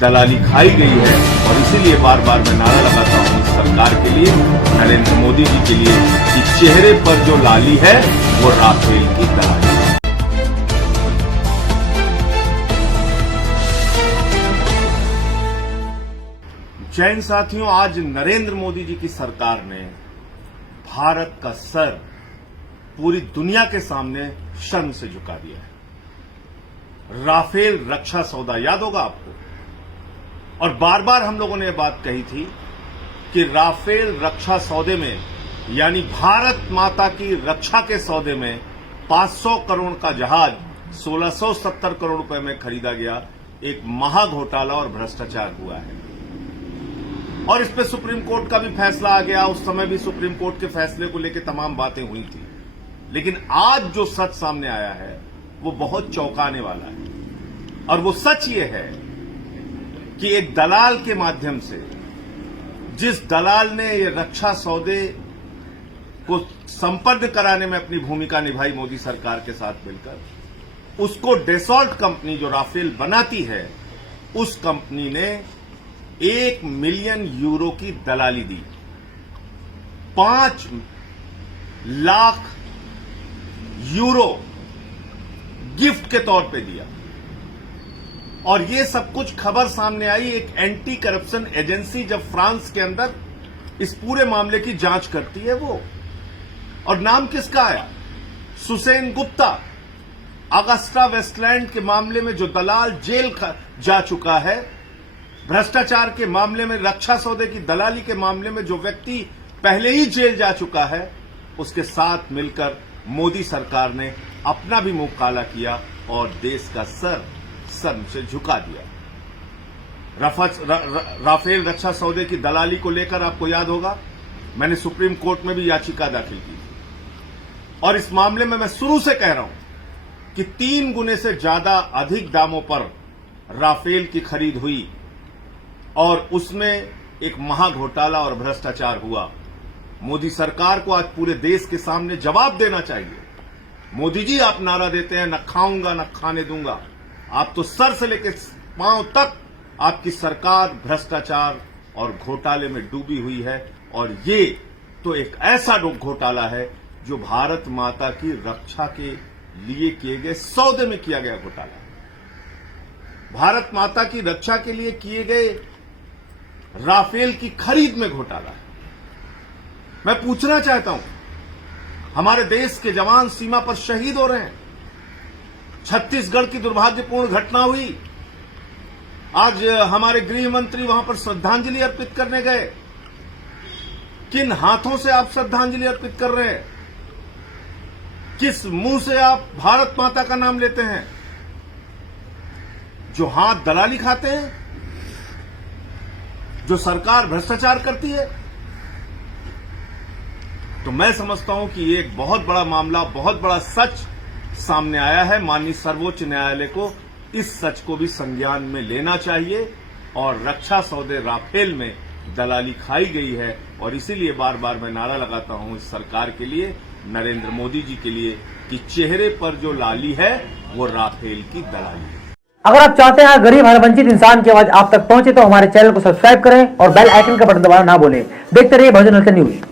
दलाली खाई गई है और इसीलिए बार बार मैं नारा लगाता हूं इस सरकार के लिए, नरेंद्र मोदी जी के लिए, कि चेहरे पर जो लाली है वो राफेल की दलाली है। जय हिंद साथियों, आज नरेंद्र मोदी जी की सरकार ने भारत का सर पूरी दुनिया के सामने शर्म से झुका दिया है। राफेल रक्षा सौदा याद होगा आपको, और बार बार हम लोगों ने यह बात कही थी कि राफेल रक्षा सौदे में, यानी भारत माता की रक्षा के सौदे में 500 करोड़ का जहाज 1670 करोड़ रुपए में खरीदा गया, एक महाघोटाला और भ्रष्टाचार हुआ है। और इस पे सुप्रीम कोर्ट का भी फैसला आ गया। उस समय भी सुप्रीम कोर्ट के फैसले को लेकर तमाम बातें हुई थी, लेकिन आज जो सच सामने आया है वो बहुत चौंकाने वाला है। और वो सच ये है कि एक दलाल के माध्यम से, जिस दलाल ने ये रक्षा सौदे को संपन्न कराने में अपनी भूमिका निभाई मोदी सरकार के साथ मिलकर, उसको डेसॉल्ट कंपनी जो राफेल बनाती है, उस कंपनी ने 1 मिलियन यूरो की दलाली दी, 5 लाख यूरो गिफ्ट के तौर पे दिया। और ये सब कुछ खबर सामने आई एक एंटी करप्शन एजेंसी जब फ्रांस के अंदर इस पूरे मामले की जांच करती है वो। और नाम किसका आया? सुसेन गुप्ता, अगस्टा वेस्टलैंड के मामले में जो दलाल जेल जा चुका है, भ्रष्टाचार के मामले में, रक्षा सौदे की दलाली के मामले में जो व्यक्ति पहले ही जेल जा चुका है, उसके साथ मिलकर मोदी सरकार ने अपना भी मुंह काला किया और देश का सर शर्म से झुका दिया। राफेल रक्षा सौदे की दलाली को लेकर आपको याद होगा, मैंने सुप्रीम कोर्ट में भी याचिका दाखिल की और इस मामले में मैं शुरू से कह रहा हूं कि 3 गुने से ज्यादा अधिक दामों पर राफेल की खरीद हुई और उसमें एक महाघोटाला और भ्रष्टाचार हुआ। मोदी सरकार को आज पूरे देश के सामने जवाब देना चाहिए। मोदी जी, आप नारा देते हैं न खाऊंगा न खाने दूंगा, आप तो सर से लेकर पांव तक आपकी सरकार भ्रष्टाचार और घोटाले में डूबी हुई है। और ये तो एक ऐसा घोटाला है जो भारत माता की रक्षा के लिए किए गए सौदे में किया गया घोटाला है। भारत माता की रक्षा के लिए किए गए राफेल की खरीद में घोटाला है। मैं पूछना चाहता हूं, हमारे देश के जवान सीमा पर शहीद हो रहे हैं। छत्तीसगढ़ की दुर्भाग्यपूर्ण घटना हुई, आज हमारे गृह मंत्री वहां पर श्रद्धांजलि अर्पित करने गए। किन हाथों से आप श्रद्धांजलि अर्पित कर रहे हैं? किस मुंह से आप भारत माता का नाम लेते हैं? जो हाथ दलाली खाते हैं, जो सरकार भ्रष्टाचार करती है। तो मैं समझता हूं कि ये एक बहुत बड़ा मामला, बहुत बड़ा सच सामने आया है। माननीय सर्वोच्च न्यायालय को इस सच को भी संज्ञान में लेना चाहिए और रक्षा सौदे राफेल में दलाली खाई गई है और इसीलिए बार बार मैं नारा लगाता हूं इस सरकार के लिए, नरेंद्र मोदी जी के लिए, कि चेहरे पर जो लाली है वो राफेल की दलाली है। अगर आप चाहते हैं गरीब हर वंचित इंसान की आवाज आप तक पहुंचे तो हमारे चैनल को सब्सक्राइब करें और बेल आइकन का बटन दबाना ना भूलें। देखते रहिए बहुजन न्यूज।